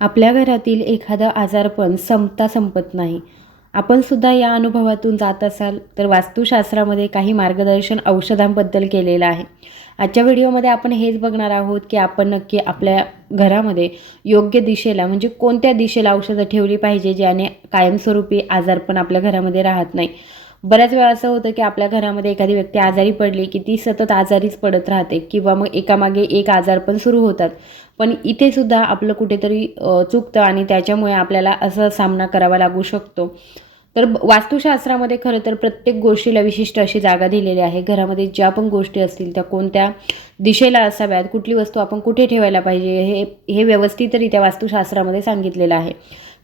आपल्या घरातील एखादं आजारपण संपता संपत नाही. आपण सुद्धा या अनुभवातून जात असाल तर वास्तुशास्त्रामध्ये काही मार्गदर्शन औषधांबद्दल केलेलं आहे. आजच्या व्हिडिओमध्ये आपण हेच बघणार आहोत की आपण नक्की आपल्या घरामध्ये योग्य दिशेला म्हणजे कोणत्या दिशेला औषधं ठेवली पाहिजे ज्याने कायमस्वरूपी आजारपण आपल्या घरामध्ये राहत नाही. बऱ्याच वेळा असं होतं की आपल्या घरामध्ये एखादी व्यक्ती आजारी पडली की ती सतत आजारीच पडत राहते किंवा मग एकामागे एक आजार पण सुरू होतात. पण इथे सुद्धा आपलं कुठेतरी चुकतं आणि त्याच्यामुळे आपल्याला असा सामना करावा लागू शकतो. तर वास्तुशास्त्रामध्ये खरं तर प्रत्येक गोष्टीला विशिष्ट अशी जागा दिलेली आहे. घरामध्ये ज्या पण गोष्टी असतील त्या कोणत्या दिशेला असाव्यात कुठली वस्तू आपण कुठे ठेवायला पाहिजे हे हे व्यवस्थितरित्या वास्तुशास्त्रामध्ये सांगितलेलं आहे.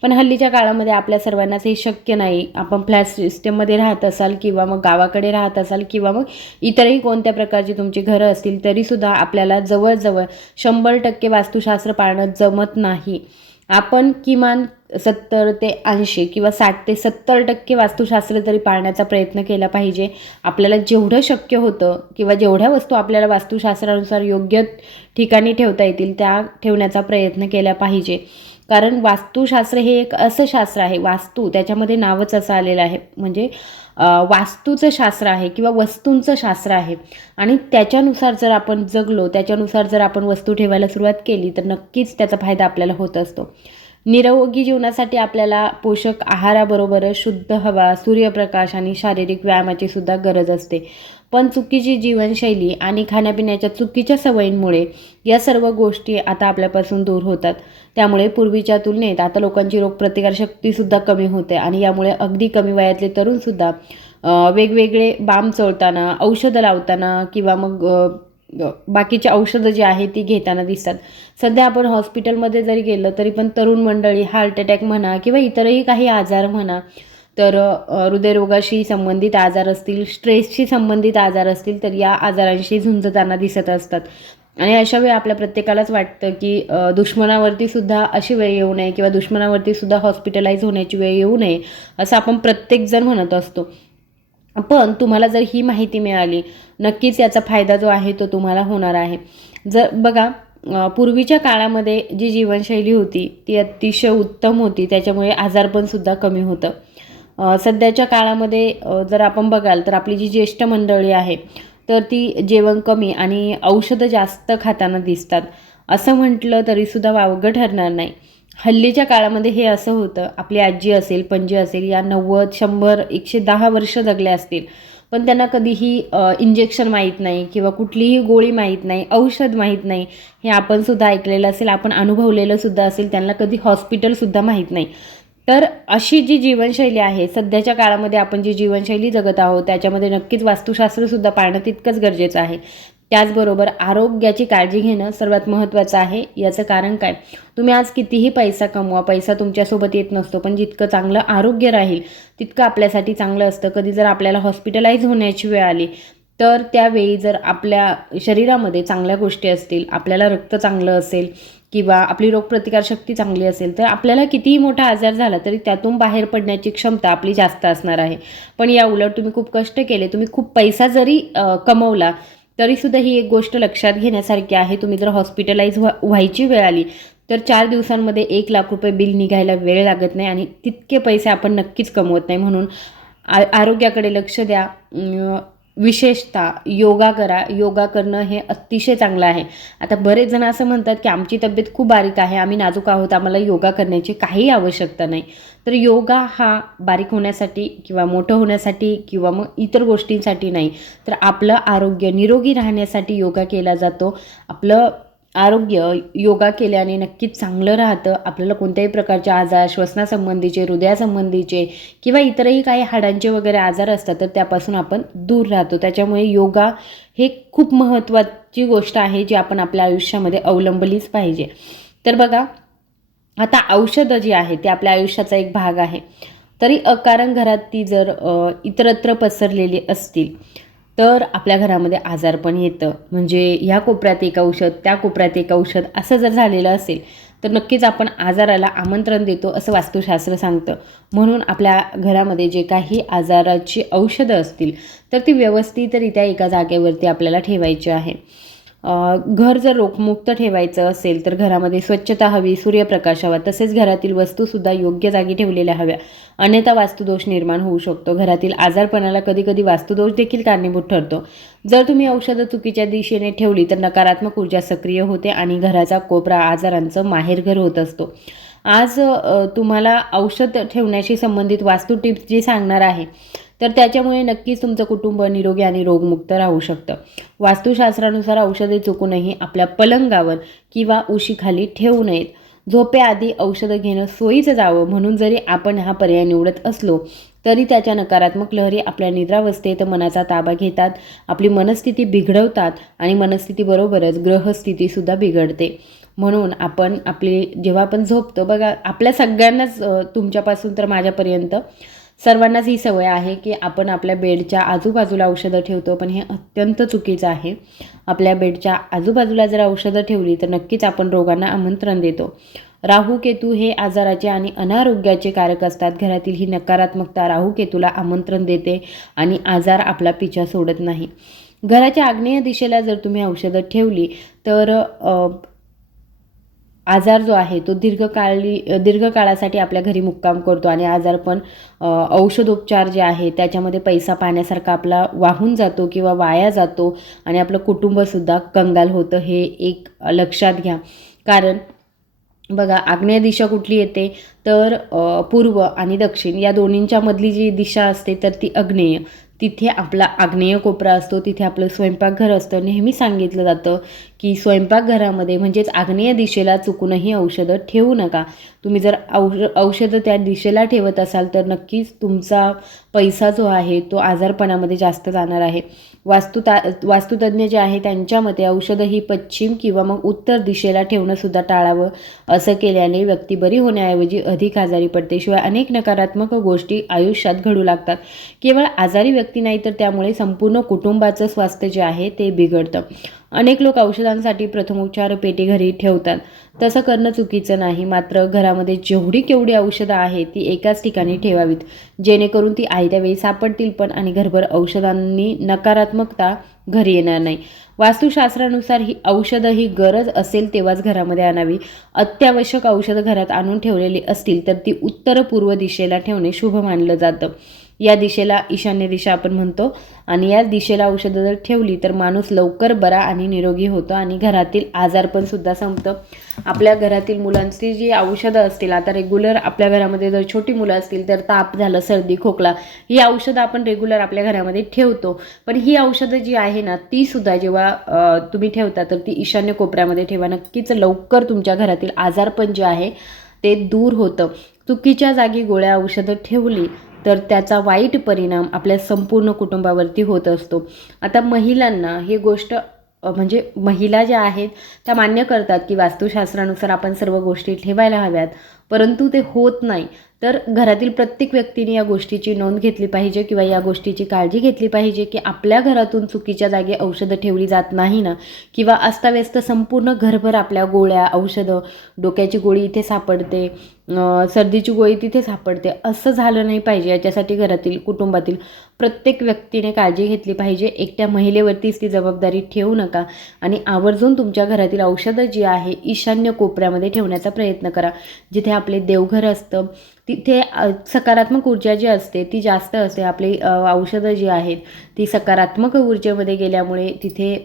पण हल्लीच्या काळामध्ये आपल्या सर्वांनाच हे शक्य नाही. आपण फ्लॅट सिस्टममध्ये राहत असाल किंवा मग गावाकडे राहत असाल किंवा मग इतरही कोणत्या प्रकारची तुमची घरं असतील तरीसुद्धा आपल्याला जवळजवळ शंभर टक्के वास्तुशास्त्र पाळणं जमत नाही. आपण किमान सत्तर ते ऐंशी किंवा साठ ते सत्तर टक्के वास्तुशास्त्र तरी पाळण्याचा प्रयत्न केला पाहिजे. आपल्याला जेवढं शक्य होतं किंवा जेवढ्या वस्तू आपल्याला वास्तुशास्त्रानुसार योग्य ठिकाणी ठेवता येतील त्या ठेवण्याचा प्रयत्न केला पाहिजे. कारण वास्तुशास्त्र हे एक असं शास्त्र आहे. वास्तू त्याच्यामध्ये नावच असं आलेलं आहे. म्हणजे वास्तूचं शास्त्र आहे किंवा वस्तूंचं शास्त्र आहे. आणि त्याच्यानुसार जर आपण जगलो त्याच्यानुसार जर आपण वस्तू ठेवायला सुरुवात केली तर नक्कीच त्याचा फायदा आपल्याला होत असतो. निरोगी जीवनासाठी आपल्याला पोषक आहाराबरोबरच शुद्ध हवा सूर्यप्रकाश आणि शारीरिक व्यायामाची सुद्धा गरज असते. पण चुकीची जीवनशैली आणि खाण्यापिण्याच्या चुकीच्या सवयींमुळे या सर्व गोष्टी आता आपल्यापासून दूर होतात. त्यामुळे पूर्वीच्या तुलनेत आता लोकांची रोगप्रतिकारशक्तीसुद्धा कमी होते आणि यामुळे अगदी कमी वयातले तरुणसुद्धा वेगवेगळे बाम चोळताना औषधं लावताना किंवा मग बाकीचे बाकीची औषधं जी आहे ती घेताना दिसतात. सध्या आपण हॉस्पिटलमध्ये जरी गेलं तरी पण तरुण मंडळी हार्ट अटॅक म्हणा किंवा इतरही काही आजार म्हणा तर हृदयरोगाशी संबंधित आजार असतील स्ट्रेसशी संबंधित आजार असतील तर या आजारांशी झुंजताना दिसत असतात. आणि अशा वेळी आपल्या प्रत्येकालाच वाटतं की अ, दुश्मनावरती सुद्धा अशी वेळ येऊ नये किंवा दुश्मनावरती सुद्धा हॉस्पिटलाइज होण्याची वेळ येऊ नये असं आपण प्रत्येकजण म्हणत असतो. पण तुम्हाला जर ही माहिती मिळाली नक्कीच याचा फायदा जो आहे तो तुम्हाला होणार आहे. जर बघा पूर्वीच्या काळामध्ये जी जीवनशैली होती ती अतिशय उत्तम होती त्याच्यामुळे आजारपणसुद्धा कमी होतं. सध्याच्या काळामध्ये जर आपण बघाल तर आपली जी ज्येष्ठ मंडळी आहे तर ती जेवण कमी आणि औषधं जास्त खाताना दिसतात. असं म्हटलं तरीसुद्धा वावगं ठरणार नाही. हल्लीच्या काळामध्ये हे असं होतं आपली आजी असेल पणजी असेल या नव्वद शंभर एकशे दहा वर्ष जगल्या असतील पण त्यांना कधीही इंजेक्शन माहीत नाही किंवा कुठलीही गोळी माहीत नाही औषध माहीत नाही. हे आपण सुद्धा ऐकलेलं असेल आपण अनुभवलेलं सुद्धा असेल त्यांना कधी हॉस्पिटलसुद्धा माहीत नाही. तर अशी जी जीवनशैली आहे सध्याच्या काळामध्ये आपण जी जीवनशैली जगत आहोत त्याच्यामध्ये नक्कीच वास्तुशास्त्रसुद्धा पाळणं तितकंच गरजेचं आहे. त्याचबरोबर आरोग्याची काळजी घेणं सर्वात महत्त्वाचं आहे. याचं कारण काय? तुम्ही आज कितीही पैसा कमवा पैसा तुमच्यासोबत येत नसतो पण जितकं चांगलं आरोग्य राहील तितकं आपल्यासाठी चांगलं असतं. कधी जर आपल्याला हॉस्पिटलाइज होण्याची वेळ आली तर त्यावेळी जर आपल्या शरीरामध्ये चांगल्या गोष्टी असतील आपल्याला रक्त चांगलं असेल किंवा आपली रोगप्रतिकारशक्ती चांगली असेल तर आपल्याला कितीही मोठा आजार झाला तरी त्यातून बाहेर पडण्याची क्षमता आपली जास्त असणार आहे. पण या उलट तुम्ही खूप कष्ट केले तुम्ही खूप पैसा जरी कमवला तरीसुद्धा ही एक गोष्ट लक्षात घेण्यासारखी आहे. तुम्ही जर हॉस्पिटलाइज व्हा व्हायची वेळ आली तर चार दिवसांमध्ये एक लाख रुपये बिल निघायला वेळ लागत नाही आणि तितके पैसे आपण नक्कीच कमवत नाही. म्हणून आ आरोग्याकडे लक्ष द्या. विशेषतः योगा करा. योगा करणं हे अतिशय चांगलं आहे. आता बरेच जण असं म्हणतात की आमची तब्येत खूप बारीक आहे. आम्ही नाजूक आहोत. आम्हाला योगा करण्याची काही आवश्यकता नाही. तर योगा हा बारीक होण्यासाठी किंवा मोठं होण्यासाठी किंवा मग इतर गोष्टींसाठी नाही. तर आपलं आरोग्य निरोगी राहण्यासाठी योगा केला जातो. आपलं आरोग्य योगा केल्याने नक्कीच चांगलं राहतं. आपल्याला कोणत्याही प्रकारचे आजार श्वसनासंबंधीचे हृदयासंबंधीचे किंवा इतरही काही हाडांचे वगैरे आजार असतात तर त्यापासून आपण दूर राहतो. त्याच्यामुळे योगा हे खूप महत्त्वाची गोष्ट आहे जी आपण आपल्या आयुष्यामध्ये अवलंबलीच पाहिजे. तर बघा आता औषधं जी आहे ती आपल्या आयुष्याचा एक भाग आहे. तरी अकारण घरात ती जर इतरत्र पसरलेली असतील तर आपल्या घरामध्ये आजारपण येतं. म्हणजे ह्या कोपऱ्यात एक औषध त्या कोपऱ्यात एक औषध असं जर झालेलं असेल तर नक्कीच आपण आजाराला आमंत्रण देतो असं वास्तुशास्त्र सांगतं. म्हणून आपल्या घरामध्ये जे काही आजाराची औषधं असतील तर ती व्यवस्थितरित्या एका जागेवरती आपल्याला ठेवायची आहे. घर जर रोगमुक्त ठेवायचं असेल तर घरामध्ये स्वच्छता हवी सूर्यप्रकाश हवा तसेच घरातील वस्तूसुद्धा योग्य जागी ठेवलेल्या हव्या. अन्यथा वास्तुदोष निर्माण होऊ शकतो. घरातील आजारपणाला कधी कधी वास्तुदोष देखील कारणीभूत ठरतो. जर तुम्ही औषधं चुकीच्या दिशेने ठेवली तर नकारात्मक ऊर्जा सक्रिय होते आणि घराचा कोपरा आजारांचं माहेरघर होत असतो. आज तुम्हाला औषध ठेवण्याशी संबंधित वास्तू टिप्स जी सांगणार आहे तर त्याच्यामुळे नक्कीच तुमचं कुटुंब निरोगी आणि रोगमुक्त राहू शकतं. वास्तुशास्त्रानुसार औषधे चुकूनही आपल्या पलंगावर किंवा उशीखाली ठेवू नयेत. झोपेआधी औषधं घेणं सोयीचं जावं म्हणून जरी आपण हा पर्याय निवडत असलो तरी त्याच्या नकारात्मक लहरी आपल्या निद्रावस्थेत मनाचा ताबा घेतात आपली मनस्थिती बिघडवतात आणि मनस्थितीबरोबरच ग्रहस्थितीसुद्धा बिघडते. म्हणून आपण आपली जेव्हा आपण झोपतो बघा आपल्या सगळ्यांनाच तुमच्यापासून तर माझ्यापर्यंत सर्वांनाच ही सवय आहे की आपण आपल्या बेडच्या आजूबाजूला औषधं ठेवतो पण हे अत्यंत चुकीचं आहे. आपल्या बेडच्या आजूबाजूला जर औषधं ठेवली तर नक्कीच आपण रोगांना आमंत्रण देतो. राहू केतू हे आजाराचे आणि अनारोग्याचे कारक असतात. घरातील ही नकारात्मकता राहू केतूला आमंत्रण देते आणि आजार आपला पिछा सोडत नाही. घराच्या आग्नेय दिशेला जर तुम्ही औषधं ठेवली तर आजार जो आहे तो दीर्घकाळी दीर्घकाळासाठी आपल्या घरी मुक्काम करतो आणि आजार पण औषधोपचार जे आहे त्याच्यामध्ये पैसा पाहण्यासारखा आपला वाहून जातो किंवा वाया जातो आणि आपलं कुटुंबसुद्धा कंगाल होतं हे एक लक्षात घ्या. कारण बघा आग्नेय दिशा कुठली येते? तर पूर्व आणि दक्षिण या दोन्हींच्या मधली जी दिशा असते तर ती अग्नेय. तिथे आपला आग्नेय कोपरा असतो तिथे आपलं स्वयंपाकघर असतं. नेहमी सांगितलं जातं की स्वयंपाकघरामध्ये म्हणजेच आग्नेय दिशेला चुकूनही औषधं ठेवू नका. तुम्ही जर औष औषधं त्या दिशेला ठेवत असाल तर नक्कीच तुमचा पैसा जो आहे तो आजारपणामध्ये जास्त जाणार आहे. वास्तुता वास्तुतज्ञ जे आहे त्यांच्या मते औषधं ही पश्चिम किंवा मग उत्तर दिशेला ठेवणंसुद्धा टाळावं असं केल्याने व्यक्ती बरी होण्याऐवजी अधिक आजारी पडते. शिवाय अनेक नकारात्मक गोष्टी आयुष्यात घडू लागतात. केवळ आजारी व्यक्ती नाही तर त्यामुळे संपूर्ण कुटुंबाचं स्वास्थ्य जे आहे ते बिघडतं. अनेक लोक औषधांसाठी प्रथमोपचार पेटी घरी ठेवतात. तसं करणं चुकीचं नाही. मात्र घरामध्ये जेवढी केवढी औषधं आहेत ती एकाच ठिकाणी ठेवावीत. जेणेकरून ती आयत्या वेळी सापडतील पण आणि घरभर औषधांनी नकारात्मकता घरी येणार नाही. वास्तुशास्त्रानुसार ही औषधं ही गरज असेल तेव्हाच घरामध्ये आणावी. अत्यावश्यक औषधं घरात आणून ठेवलेली असतील तर ती उत्तर पूर्व दिशेला ठेवणे शुभ मानलं जातं. या दिशेला ईशान्य दिशा आपण म्हणतो. आणि या दिशेला औषधं जर ठेवली तर माणूस लवकर बरा आणि निरोगी होतो आणि घरातील आजारपण सुद्धा संपतं. आपल्या घरातील मुलांची जी औषधं असतील आता रेग्युलर आपल्या घरामध्ये जर छोटी मुलं असतील तर ताप झालं सर्दी खोकला ही औषधं आपण रेग्युलर आपल्या घरामध्ये ठेवतो. पण ही औषधं जी आहे ना ती सुद्धा जेव्हा तुम्ही ठेवता तर ती ईशान्य कोपऱ्यामध्ये ठेवा. नक्कीच लवकर तुमच्या घरातील आजारपण जे आहे ते दूर होतं. चुकीच्या जागी गोळ्या औषधं ठेवली तर त्याचा वाईट परिणाम आपल्या संपूर्ण कुटुंबावरती होत असतो. आता महिलांना ही गोष्ट म्हणजे महिला ज्या आहेत त्या मान्य करतात की वास्तुशास्त्रानुसार आपण सर्व गोष्टी ठेवायला हव्यात. परंतु ते होत नाही. तर घरातील प्रत्येक व्यक्तीने या गोष्टीची नोंद घेतली पाहिजे किंवा या गोष्टीची काळजी घेतली पाहिजे की आपल्या घरातून चुकीच्या जागी औषधं ठेवली जात नाही ना? किंवा अस्ताव्यस्त संपूर्ण घरभर आपल्या गोळ्या औषधं डोक्याची गोळी इथे सापडते सर्दीची गोळी तिथे सापडते असं झालं नाही पाहिजे. याच्यासाठी घरातील कुटुंबातील प्रत्येक व्यक्तीने काळजी घेतली पाहिजे. एकट्या महिलेवरतीच ती जबाबदारी ठेवू नका आणि आवर्जून तुमच्या घरातील औषधं जी आहे ईशान्य कोपऱ्यामध्ये ठेवण्याचा प्रयत्न करा जिथे आपले देवघर असतं तिथे सकारात्मक ऊर्जा जी असते ती जास्त असते. आपली औषधं जी आहेत ती सकारात्मक ऊर्जेमध्ये गेल्यामुळे तिथे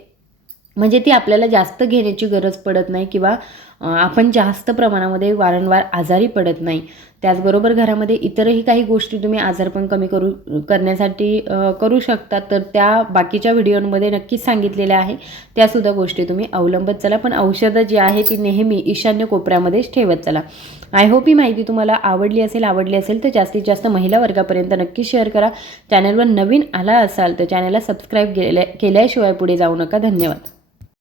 म्हणजे ती आपल्याला जास्त घेण्याची गरज पडत नाही किंवा आपण जास्त प्रमाणामध्ये वारंवार आजारी पडत नाही. त्याचबरोबर घरामध्ये इतरही काही गोष्टी तुम्ही आजारपण कमी करू करण्यासाठी करू शकता. तर त्या बाकीच्या व्हिडिओमध्ये नक्कीच सांगितलेल्या आहे. त्यासुद्धा गोष्टी तुम्ही अवलंबत चला. पण औषधं जी आहे ती नेहमी ईशान्य कोपऱ्यामध्येच ठेवत चला. आय होप ही माहिती तुम्हाला आवडली असेल आवडली असेल तर जास्तीत जास्त महिला वर्गापर्यंत नक्की शेअर करा. चॅनलवर नवीन आला असाल तर चॅनलला सबस्क्राईब केल्या केल्याशिवाय पुढे जाऊ नका. धन्यवाद.